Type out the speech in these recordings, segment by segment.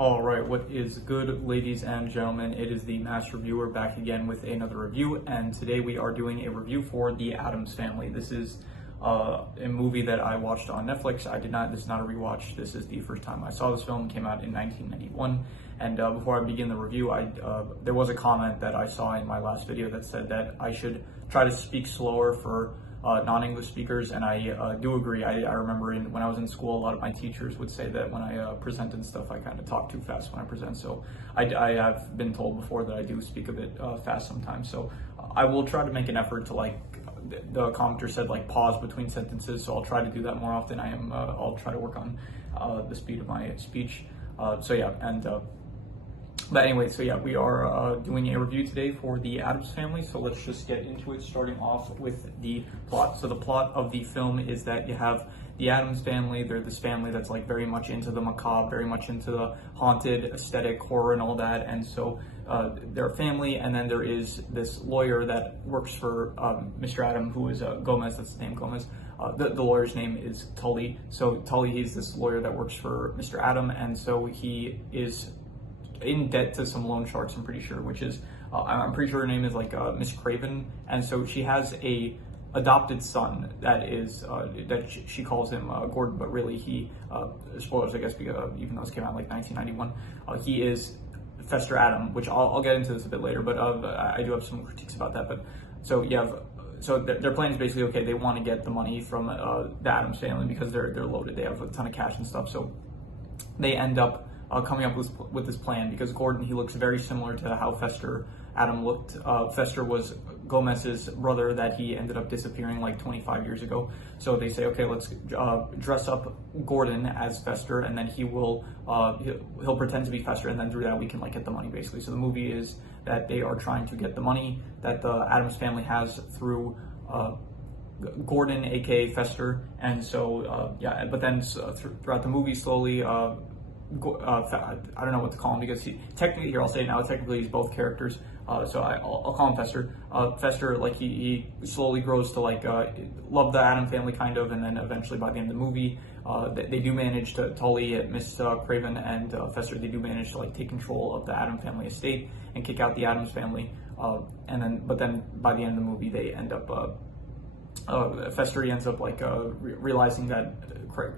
All right, what is good, ladies and gentlemen? It is the Master Reviewer back again with another review, and today we are doing a review for The Addams Family. This is a movie that I watched on Netflix. This is not a rewatch. This is the first time I saw this film. It came out in 1991, and before I begin the review, there was a comment that I saw in my last video that said that I should try to speak slower for non-English speakers, and I do agree. I remember when I was in school, a lot of my teachers would say that when I present and stuff, I kind of talk too fast when I present. So I have been told before that I do speak a bit fast sometimes. So I will try to make an effort to, like, the commenter said, like, pause between sentences. So I'll try to do that more often. I'll try to work on the speed of my speech. But anyway, so yeah, we are doing a review today for The Addams Family, so let's just get into it, starting off with the plot. So the plot of the film is that you have the Addams family. They're this family that's like very much into the macabre, very much into the haunted aesthetic, horror and all that, and so they're a family, and then there is this lawyer that works for Mr. Adam, who is Gomez, that's his name, Gomez. The lawyer's name is Tully. So Tully, he's this lawyer that works for Mr. Adam, and so he is in debt to some loan sharks, I'm pretty sure, which is, I'm pretty sure her name is like Miss Craven, and so she has a adopted son that is, she calls him Gordon, but really he, spoilers I guess, because even though this came out in like 1991, he is Fester Adam, which I'll get into this a bit later, but I do have some critiques about that. But so you have, so their plan is basically, okay, they want to get the money from the Addams family because they're loaded, they have a ton of cash and stuff, so they end up coming up with this plan, because Gordon, he looks very similar to how Fester Adam looked. Fester was Gomez's brother that he ended up disappearing like 25 years ago. So they say, okay, let's dress up Gordon as Fester, and then he'll pretend to be Fester, and then through that we can like get the money, basically. So the movie is that they are trying to get the money that the Addams family has through Gordon, aka Fester, and so yeah. But then throughout the movie, slowly. I don't know what to call him, because technically, here I'll say it now, technically he's both characters, so I'll call him Fester. Fester, like, he slowly grows to like love the Adam family kind of, and then eventually by the end of the movie, they do manage to, Tully, Miss Craven, and Fester, they do manage to like take control of the Adam family estate and kick out the Addams family, but then by the end of the movie they end up Fester, he ends up like realizing that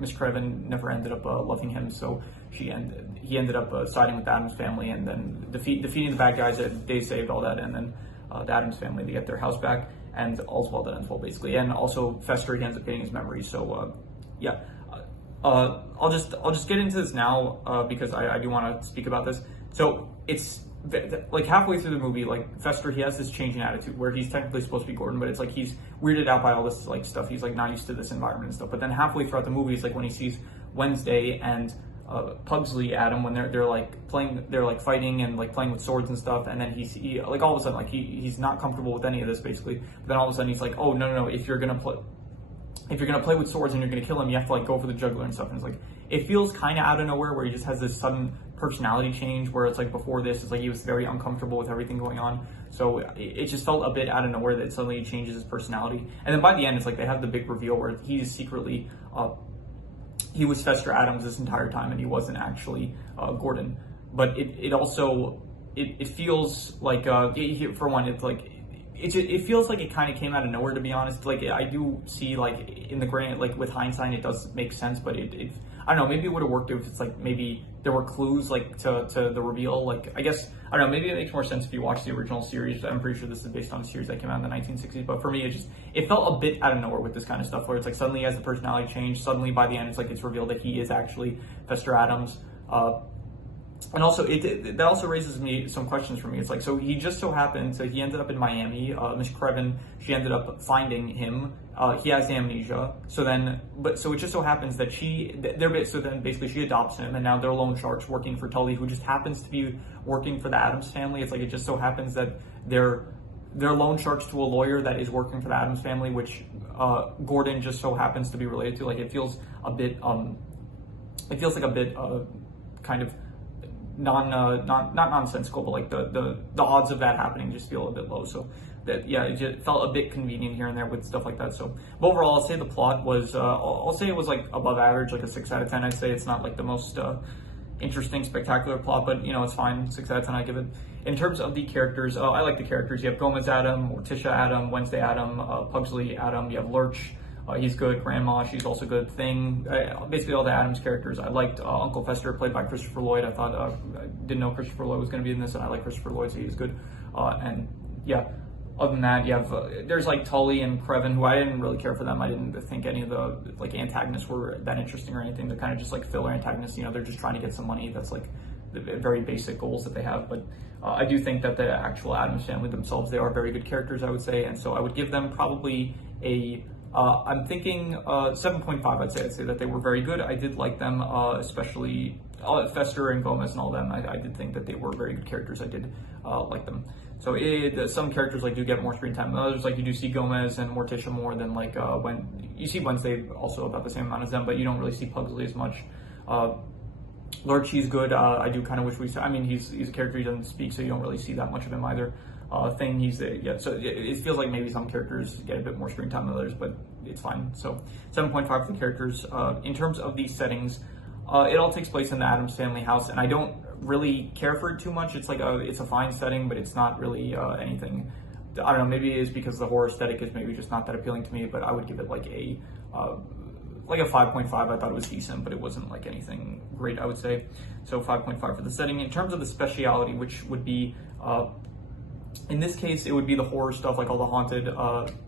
Miss Craven never ended up loving him, so he ended up siding with the Addams family, and then defeating the bad guys that they saved, all that, and then the Addams family, they get their house back, and all's well that ends well, basically. And also Fester, he ends up getting his memory. So yeah, I'll just get into this now because I do want to speak about this. So it's like halfway through the movie, like Fester, he has this change in attitude where he's technically supposed to be Gordon, but it's like he's weirded out by all this like stuff. He's like not used to this environment and stuff. But then halfway throughout the movie, it's like when he sees Wednesday and Pugsley Adam, when they're like playing, they're like fighting and like playing with swords and stuff, and then he like all of a sudden, like he's not comfortable with any of this, basically. But then all of a sudden he's like, oh no, if you're gonna play with swords and you're gonna kill him, you have to like go for the juggler and stuff. And it's like, it feels kind of out of nowhere, where he just has this sudden personality change, where it's like before this, it's like he was very uncomfortable with everything going on. So it just felt a bit out of nowhere that suddenly he changes his personality. And then by the end, it's like they have the big reveal where he's secretly he was Fester Adams this entire time, and he wasn't actually Gordon. But it also feels like for one, it's like it feels like it kind of came out of nowhere, to be honest. Like, I do see, like, in the grand, like with hindsight, it does make sense, but it I don't know, maybe it would have worked if it's like maybe there were clues like to the reveal. Like, I guess, I don't know, maybe it makes more sense if you watch the original series. I'm pretty sure this is based on a series that came out in the 1960s, but for me, it felt a bit out of nowhere with this kind of stuff, where it's like suddenly he has the personality change, suddenly by the end it's like it's revealed that he is actually Fester Adams. And also, that also raises me some questions for me. It's like, so he just so happened, he ended up in Miami. Miss Craven, she ended up finding him. He has amnesia. So it just so happens that then basically she adopts him, and now they're loan sharks working for Tully, who just happens to be working for the Addams family. It's like, it just so happens that they're loan sharks to a lawyer that is working for the Addams family, which Gordon just so happens to be related to. Like, it feels a bit, kind of not nonsensical, but like the odds of that happening just feel a bit low. So that, yeah, it just felt a bit convenient here and there with stuff like that. So, but overall, I'll say the plot was I'll say it was like above average, like a 6 out of 10. I'd say it's not like the most interesting, spectacular plot, but it's fine. 6 out of 10, I give it. In terms of the characters, I like the characters. You have Gomez Adam, Morticia Adam, Wednesday Adam, Pugsley Adam. You have Lurch. He's good. Grandma, she's also good. Thing, basically all the Addams characters. I liked Uncle Fester, played by Christopher Lloyd. I thought I didn't know Christopher Lloyd was going to be in this, and I like Christopher Lloyd, so he's good. And yeah, other than that, you have there's like Tully and Creven, who I didn't really care for them. I didn't think any of the like antagonists were that interesting or anything. They're kind of just like filler antagonists. They're just trying to get some money. That's like the very basic goals that they have. But I do think that the actual Addams family themselves, they are very good characters, I would say, and so I would give them probably a. I'm thinking 7.5. I'd say that they were very good. I did like them, especially Fester and Gomez and all them. I did think that they were very good characters. I did like them. So some characters do get more screen time than others. You do see Gomez and Morticia more than when you see Wednesday also about the same amount as them, but you don't really see Pugsley as much. Lurch, he's good. I do kind of wish we saw. I mean, he's a character, he doesn't speak, so you don't really see that much of him either. Thing, so it feels like maybe some characters get a bit more screen time than others, but it's fine. So 7.5 for the characters. In terms of the settings, it all takes place in the Addams family house, and I don't really care for it too much. It's it's a fine setting, but it's not really anything. I don't know, maybe it is because the horror aesthetic is maybe just not that appealing to me, but I would give it a 5.5. I thought it was decent, but it wasn't anything great, I would say. So 5.5 for the setting. In terms of the speciality, which would be in this case, it would be the horror stuff, all the haunted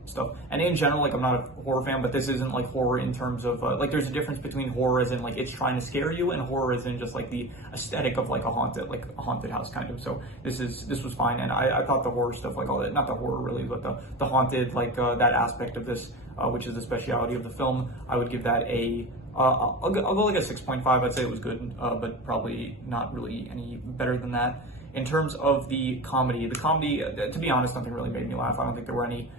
stuff. And in general, I'm not a horror fan, but this isn't horror in terms of there's a difference between horror as in it's trying to scare you, and horror as in just the aesthetic of a haunted house kind of. So this was fine, and I thought the horror stuff, all that, not the horror really, but the haunted that aspect of this, which is the speciality of the film, I would give that a. I'll go a 6.5. I'd say it was good, but probably not really any better than that. In terms of the comedy, to be honest, nothing really made me laugh. I don't think there were any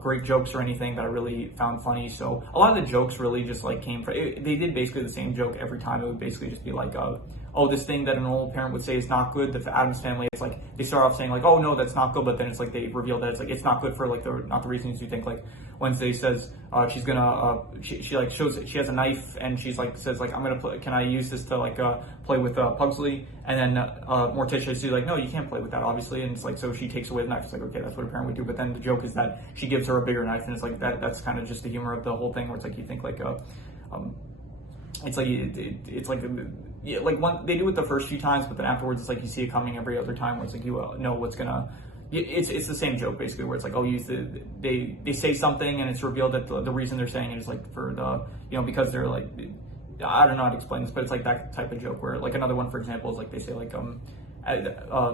great jokes or anything that I really found funny. So a lot of the jokes really just came from, they did basically the same joke every time. It would basically just be oh, this thing that an old parent would say is not good. The Addams family, it's they start off saying oh no, that's not good, but then it's they reveal that it's not good for not the reasons you think. Wednesday says she's gonna she shows she has a knife, and she's says I'm gonna play, can I use this to play with Pugsley, and then Morticia is no, you can't play with that, obviously, and it's so she takes away the knife. It's okay, that's what a parent would do, but then the joke is that she gives her a bigger knife, and it's that's kind of just the humor of the whole thing, where it's you think one, they do it the first few times, but then afterwards it's you see it coming every other time, where it's you know what's gonna. It's the same joke basically, where it's they say something, and it's revealed that the reason they're saying it is for the because they're I don't know how to explain this, but it's that type of joke where another one, for example, is they say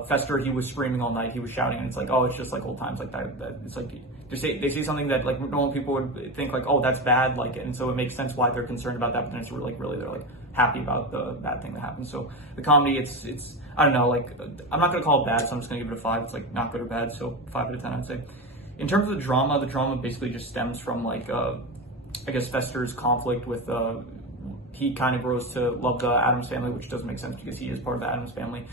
Fester, he was screaming all night, he was shouting, and it's oh, it's just old times that it's they say something that normal people would think oh, that's bad, and so it makes sense why they're concerned about that, but then it's really they're happy about the bad thing that happened. So the comedy, it's I don't know, I'm not gonna call it bad, so I'm just gonna give it a 5. It's not good or bad, so 5 out of 10, I'd say. In terms of the drama basically just stems from I guess Fester's conflict with he kind of grows to love the Addams family, which doesn't make sense because he is part of the Addams family.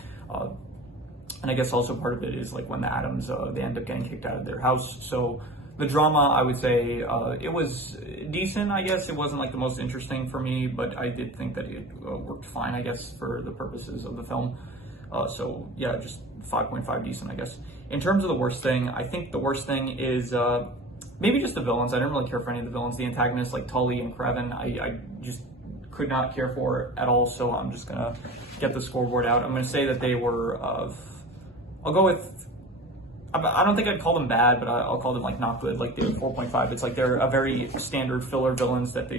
And I guess also part of it is when the Addams, they end up getting kicked out of their house. So the drama, I would say, it was decent, I guess. It wasn't the most interesting for me, but I did think that it worked fine, I guess, for the purposes of the film. So yeah, just 5.5, decent, I guess. In terms of the worst thing, I think the worst thing is maybe just the villains. I didn't really care for any of the villains. The antagonists Tully and Creven, I just could not care for at all, so I'm just gonna get the scoreboard out. I'm gonna say that they were, I'll go with, I don't think I'd call them bad, but I'll call them not good. They're 4.5. It's they're a very standard filler villains that they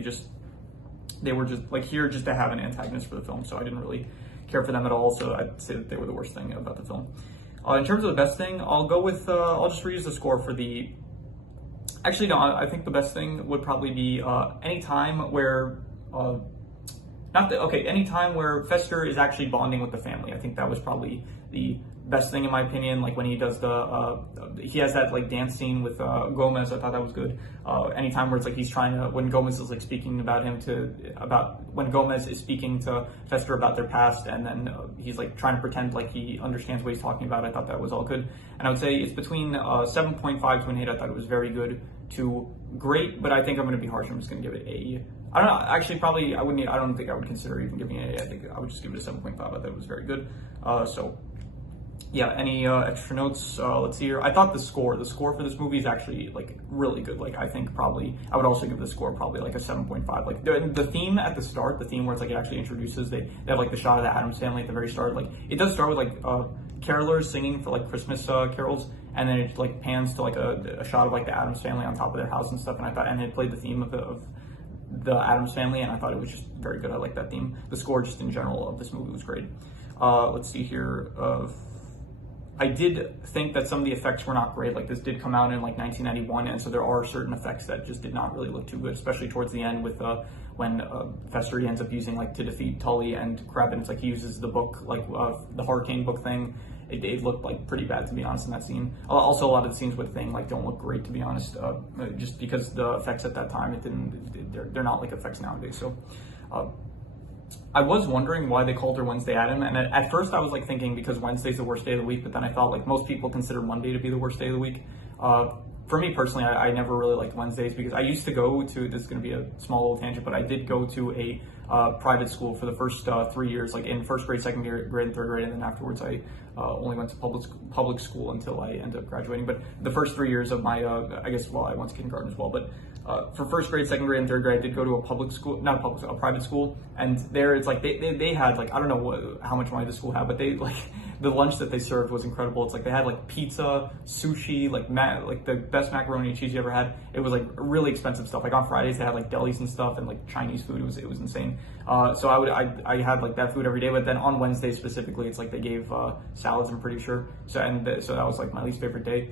were just here just to have an antagonist for the film, so I didn't really care for them at all, so I'd say that they were the worst thing about the film. In terms of the best thing, I'll go with, I'll just reuse the score for the, actually no, I think the best thing would probably be any time where, any time where Fester is actually bonding with the family. I think that was probably the best thing in my opinion. When he does he has that dance scene with Gomez, I thought that was good. Anytime where it's he's trying to, when Gomez is speaking about when Gomez is speaking to Fester about their past, and then he's trying to pretend he understands what he's talking about. I thought that was all good, and I would say it's between 7.5 to an 8. I thought it was very good to great, but I think I'm going to be harsh. I'm just going to give it a I don't know. Actually, probably I wouldn't. I don't think I would consider even giving it. I think I would just give it a 7.5. I thought it was very good. So yeah. Any extra notes? Let's see here. I thought the score for this movie is actually like really good. Like I think probably I would also give the score probably like a 7.5. Like the theme at the start, the theme where it's like it actually introduces. They have like the shot of the Addams family at the very start. Like it does start with like carolers singing for like Christmas carols, and then it like pans to like a shot of like the Addams family on top of their house and stuff. And I thought, and it played the theme of the Addams family, and I thought it was just very good. I like that theme. The score just in general of this movie was great. Let's see here. I did think that some of the effects were not great. Like this did come out in like 1991, and so there are certain effects that just did not really look too good, especially towards the end with when Fester ends up using like to defeat Tully and Crab, and it's like he uses the book, like the hurricane book thing. It looked like pretty bad, to be honest, in that scene. Also, a lot of the scenes with Thing like don't look great, to be honest, just because the effects at that time they're not like effects nowadays. So I was wondering why they called her Wednesday Adam, and at first I was like thinking because Wednesday's the worst day of the week, but then I thought like most people consider Monday to be the worst day of the week. For me personally, I never really liked Wednesdays because I used to go to, this is going to be a small little tangent, but I did go to a private school for the first 3 years, like in first grade, second grade, and third grade, and then afterwards I only went to public school until I ended up graduating. But the first 3 years of my, I guess, well, I went to kindergarten as well, but for first grade, second grade, and third grade, I did go to a public school, not a public, a private school, and there it's like they had like, I don't know how much money the school had, but they like the lunch that they served was incredible. It's like they had like pizza, sushi, like the best macaroni and cheese you ever had. It was like really expensive stuff. Like on Fridays they had like delis and stuff and like Chinese food. It was insane. So I had like that food every day, but then on Wednesday specifically, it's like they gave salads, I'm pretty sure. So so that was like my least favorite day.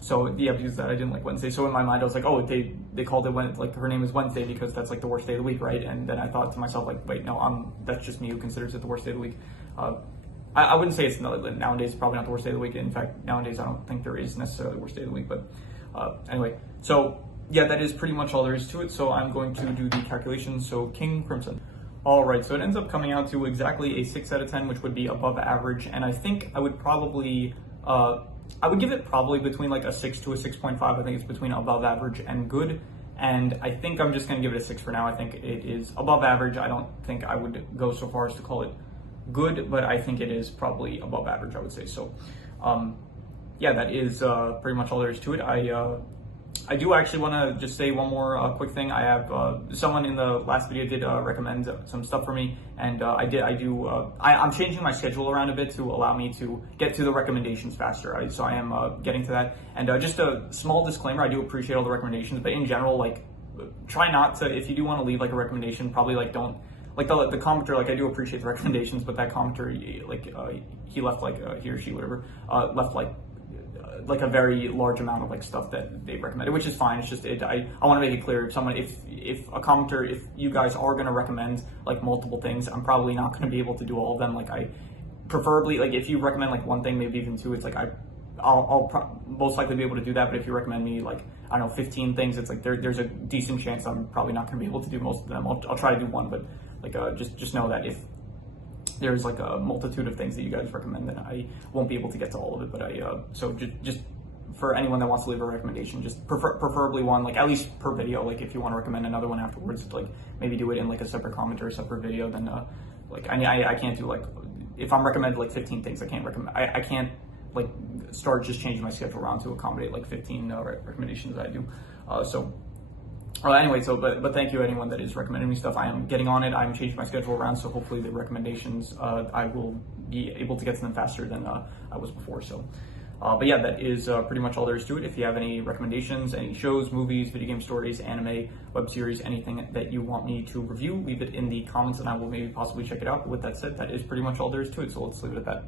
So yeah, because that I didn't like Wednesday. So in my mind I was like, oh, they called it like her name is Wednesday because that's like the worst day of the week, right? And then I thought to myself like, wait, no, that's just me who considers it the worst day of the week. I wouldn't say it's nowadays probably not the worst day of the week. In fact, nowadays I don't think there is necessarily the worst day of the week. But anyway, so yeah, that is pretty much all there is to it. So I'm going to do the calculations. So King Crimson. All right, so it ends up coming out to exactly a 6 out of 10, which would be above average. And I think I would probably, I would give it probably between like a 6 to a 6.5. I think it's between above average and good. And I think I'm just going to give it a 6 for now. I think it is above average. I don't think I would go so far as to call it good, but I think it is probably above average, I would say. So yeah, that is pretty much all there is to it. I do actually want to just say one more quick thing. I have someone in the last video did recommend some stuff for me, and I'm changing my schedule around a bit to allow me to get to the recommendations faster. So I am getting to that. And just a small disclaimer, I do appreciate all the recommendations, but in general, like try not to, if you do want to leave like a recommendation, probably like don't, like the commenter, like I do appreciate the recommendations, but that commenter, like he left like he or she, whatever, left like a very large amount of like stuff that they recommended, which is fine. It's just I want to make it clear, if a commenter, if you guys are going to recommend like multiple things, I'm probably not going to be able to do all of them. Like I preferably, like if you recommend like one thing, maybe even two, it's like I'll most likely be able to do that. But if you recommend me like, I don't know, 15 things, it's like there's a decent chance I'm probably not going to be able to do most of them. I'll try to do one, but like just know that if there's like a multitude of things that you guys recommend, then I won't be able to get to all of it. But so just for anyone that wants to leave a recommendation, just preferably one, like at least per video. Like if you want to recommend another one afterwards, like maybe do it in like a separate comment or a separate video. Then like I can't do like, if I'm recommended like 15 things, I can't like start just changing my schedule around to accommodate like 15 recommendations that I do. Anyway, but thank you anyone that is recommending me stuff. I am getting on it. I'm changing my schedule around, so hopefully the recommendations I will be able to get to them faster than I was before. So, but yeah, that is pretty much all there is to it. If you have any recommendations, any shows, movies, video game stories, anime, web series, anything that you want me to review, leave it in the comments, and I will maybe possibly check it out. But with that said, that is pretty much all there is to it. So let's leave it at that.